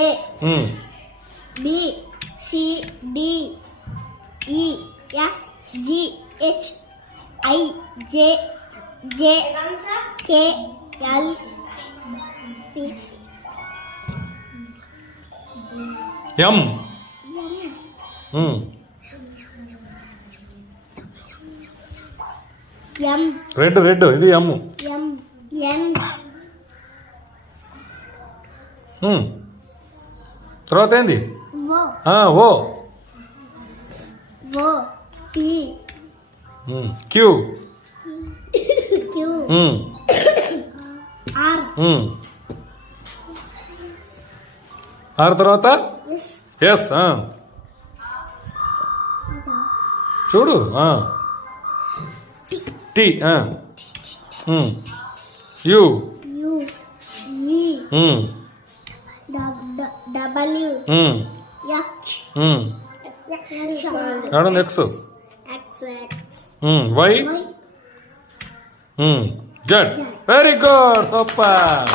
A B C D E F G H I J J K L P M M red ఇది M M N తర్వాత ఏంది O O O P Q Q R R తర్వాత S చూడు T U U V W X ఎక్కడ X X Y Z very good super